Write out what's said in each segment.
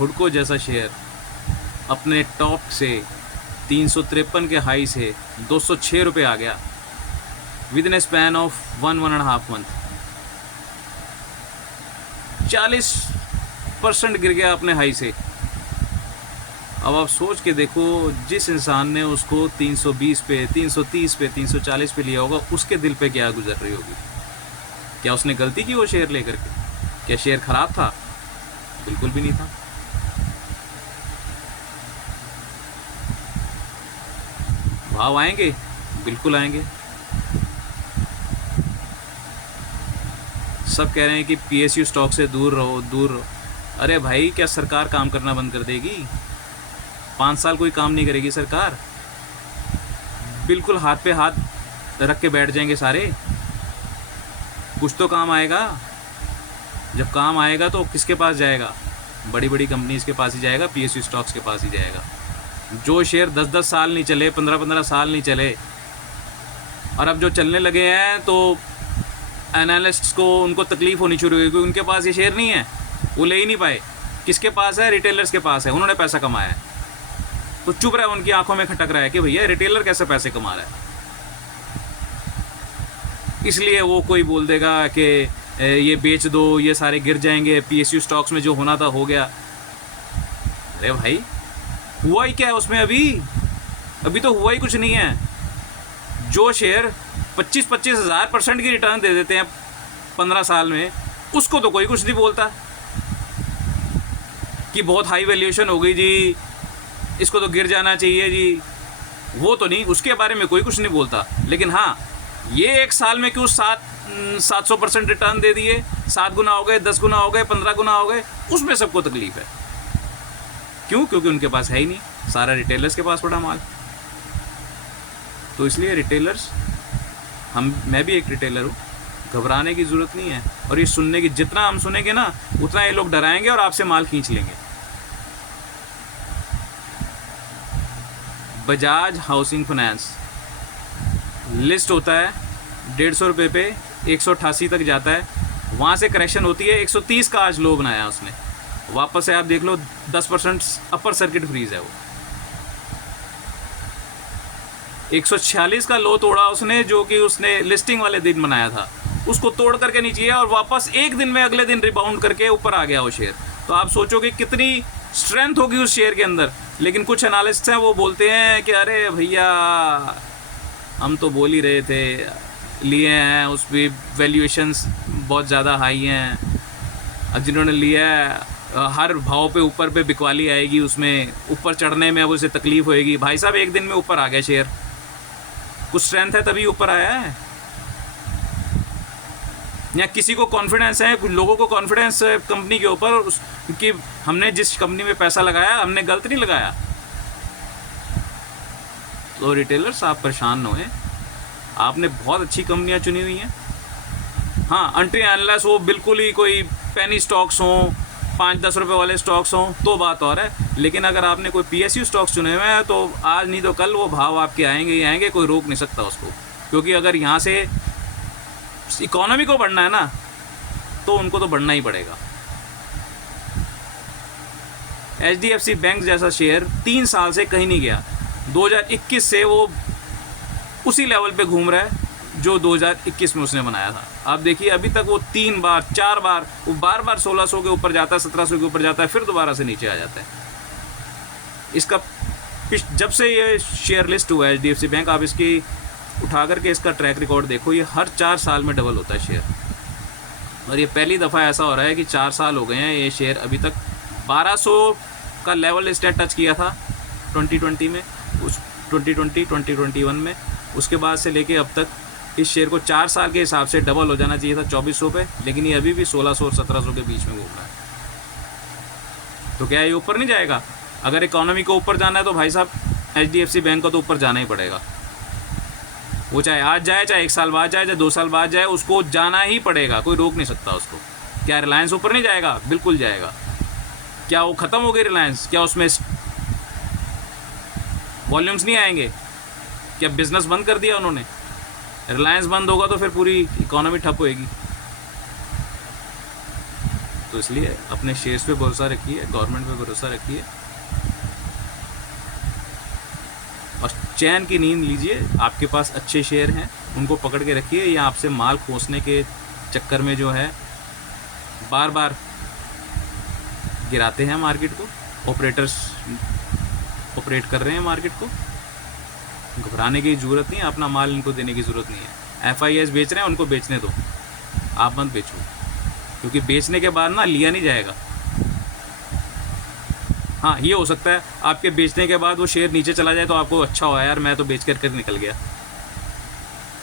हुडको जैसा शेयर अपने टॉप से 353 के हाई से 206 रुपये आ गया with in A span of 1.5 month. 40% गिर गया अपने हाई से। अब आप सोच के देखो, जिस इंसान ने उसको 320 पे, 330 पे, 340 पे लिया होगा, उसके दिल पे क्या गुजर रही होगी। क्या उसने गलती की वो शेयर लेकर के? क्या शेयर खराब था? बिल्कुल भी नहीं था। भाव आएंगे, बिल्कुल आएंगे। सब कह रहे हैं कि पीएसयू स्टॉक से दूर रहो, दूर रहो। अरे भाई, क्या सरकार काम करना बंद कर देगी? 5 साल कोई काम नहीं करेगी सरकार? बिल्कुल हाथ पे हाथ रख के बैठ जाएंगे सारे? कुछ तो काम आएगा। जब काम आएगा तो किसके पास जाएगा? बड़ी बड़ी कंपनीज के पास ही जाएगा, पीएसयू स्टॉक्स के पास ही जाएगा। जो शेयर 10-10 साल नहीं चले, 15-15 साल नहीं चले, और अब जो चलने लगे हैं तो एनालिस्ट्स को उनको तकलीफ होनी शुरू हुई, क्योंकि उनके पास ये शेयर नहीं है, वो ले ही नहीं पाए। किसके पास है? रिटेलर्स के पास है। उन्होंने पैसा कमाया है तो चुप रहा है, उनकी आंखों में खटक रहा है कि भैया रिटेलर कैसे पैसे कमा रहा है। इसलिए वो कोई बोल देगा कि ये बेच दो, ये सारे गिर जाएंगे, पीएसयू स्टॉक्स में जो होना था हो गया। अरे भाई, हुआ ही क्या है उसमें? अभी तो हुआ ही कुछ नहीं है। जो शेयर 25-25 हज़ार% की रिटर्न दे देते हैं 15 साल में, उसको तो कोई कुछ नहीं बोलता कि बहुत हाई वैल्यूएशन हो गई जी, इसको तो गिर जाना चाहिए जी। वो तो नहीं, उसके बारे में कोई कुछ नहीं बोलता। लेकिन हाँ, ये एक साल में क्यों 700% रिटर्न दे दिए, 7 गुना हो गए, 10 गुना हो गए, 15 गुना हो गए, उसमें सबको तकलीफ है। क्यों? क्योंकि उनके पास है ही नहीं, सारा रिटेलर्स के पास पड़ा माल। तो इसलिए रिटेलर्स, मैं भी एक रिटेलर हूँ, घबराने की ज़रूरत नहीं है। और ये सुनने की, जितना हम सुनेंगे ना, उतना ये लोग डराएंगे और आपसे माल खींच लेंगे। बजाज हाउसिंग फाइनेंस लिस्ट होता है 150 रुपये पे, 188 तक जाता है, वहाँ से करेक्शन होती है। 130 का आज लो बनाया उसने, वापस से आप देख लो 10% अपर सर्किट फ्रीज है वो। 146 का लो तोड़ा उसने, जो कि उसने लिस्टिंग वाले दिन बनाया था, उसको तोड़ करके नीचे गया और वापस एक दिन में अगले दिन रिबाउंड करके ऊपर आ गया वो शेयर। तो आप सोचोगे कितनी स्ट्रेंथ होगी उस शेयर के अंदर। लेकिन कुछ एनालिस्ट हैं, वो बोलते हैं कि अरे भैया, हम तो बोल ही रहे थे, लिए हैं, उस पर वैल्यूएशंस बहुत ज़्यादा हाई हैं, अब जिन्होंने लिया है हर भाव पे ऊपर पे बिकवाली आएगी, उसमें ऊपर चढ़ने में अब उसे तकलीफ़ होएगी। भाई साहब, एक दिन में ऊपर आ गया शेयर, कुछ स्ट्रेंथ है तभी ऊपर आया है। या किसी को कॉन्फिडेंस है, कुछ लोगों को कॉन्फिडेंस है कंपनी के ऊपर कि हमने जिस कंपनी में पैसा लगाया, हमने गलत नहीं लगाया। तो रिटेलर्स, आप परेशान न होएं, आपने बहुत अच्छी कंपनियां चुनी हुई हैं। हाँ, अनटिल अनलेस वो बिल्कुल ही कोई पेनी स्टॉक्स हों, 5-10 रुपये वाले स्टॉक्स हों, तो बात और है। लेकिन अगर आपने कोई पीएसयू स्टॉक्स चुने हुए हैं, तो आज नहीं तो कल वो भाव आपके आएंगे ही आएंगे, कोई रोक नहीं सकता उसको। क्योंकि अगर यहाँ से इकोनॉमी को बढ़ना है ना, तो उनको तो बढ़ना ही पड़ेगा। एचडीएफसी बैंक जैसा शेयर 3 साल से कहीं नहीं गया। 2021 से वो उसी लेवल पे घूम रहा है जो 2021 में उसने बनाया था। आप देखिए, अभी तक वो 3 बार 4 बार, वो बार 1600 के ऊपर जाता है, 1700 के ऊपर जाता है, फिर दोबारा से नीचे आ जाता है। इसका जब से ये शेयर लिस्ट हुआ है एचडीएफसी बैंक, आप इसकी उठा करके इसका ट्रैक रिकॉर्ड देखो, ये हर 4 साल में डबल होता है शेयर। और ये पहली दफ़ा ऐसा हो रहा है कि 4 साल हो गए हैं, ये शेयर अभी तक 1200 का लेवल इसने टच किया था 2020 में, उस 2021 में। उसके बाद से लेके अब तक इस शेयर को 4 साल के हिसाब से डबल हो जाना चाहिए था 2400 पे, लेकिन ये अभी भी 1600 और 1700 के बीच में घूम रहा है। तो क्या ये ऊपर नहीं जाएगा? अगर इकोनॉमी को ऊपर जाना है तो भाई साहब, एचडीएफसी बैंक को तो ऊपर जाना ही पड़ेगा। वो चाहे आज जाए, चाहे 1 साल बाद जाए, चाहे 2 साल बाद जाए, उसको जाना ही पड़ेगा, कोई रोक नहीं सकता उसको। क्या रिलायंस ऊपर नहीं जाएगा? बिल्कुल जाएगा। क्या वो ख़त्म हो गई रिलायंस? क्या उसमें वॉल्यूम्स नहीं आएंगे? क्या बिज़नेस बंद कर दिया उन्होंने? रिलायंस बंद होगा तो फिर पूरी इकोनॉमी ठप होएगी। तो इसलिए अपने शेयर्स पे भरोसा रखिए, गवर्नमेंट पे भरोसा रखिए और चैन की नींद लीजिए। आपके पास अच्छे शेयर हैं, उनको पकड़ के रखिए। या आपसे माल खोसने के चक्कर में जो है बार बार गिराते हैं मार्केट को, ऑपरेटर्स ऑपरेट कर रहे हैं मार्केट को। घबराने की ज़रूरत नहीं है, अपना माल इनको देने की ज़रूरत नहीं है। FIS बेच रहे हैं, उनको बेचने दो, आप मत बेचो, क्योंकि बेचने के बाद ना लिया नहीं जाएगा। हाँ, ये हो सकता है आपके बेचने के बाद वो शेयर नीचे चला जाए तो आपको अच्छा हुआ यार, मैं तो बेच कर निकल गया।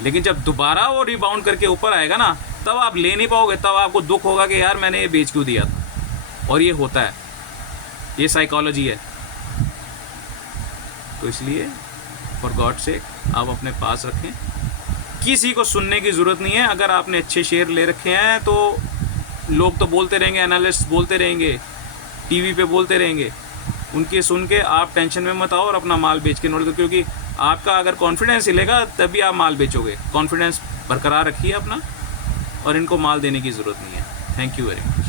लेकिन जब दोबारा वो रिबाउंड करके ऊपर आएगा ना, तब आप ले नहीं पाओगे, तब आपको दुख होगा कि यार मैंने ये बेच क्यों दिया था। और ये होता है, ये साइकोलॉजी है। तो इसलिए फॉर गॉड सेक आप अपने पास रखें, किसी को सुनने की ज़रूरत नहीं है। अगर आपने अच्छे शेयर ले रखे हैं तो लोग तो बोलते रहेंगे, एनालिस्ट बोलते रहेंगे, टीवी पे बोलते रहेंगे, उनके सुन के आप टेंशन में मत आओ और अपना माल बेच के नोट दो। क्योंकि आपका अगर कॉन्फिडेंस हिलेगा तभी आप माल बेचोगे। कॉन्फिडेंस बरकरार रखिए अपना, और इनको माल देने की ज़रूरत नहीं है। Thank you very much.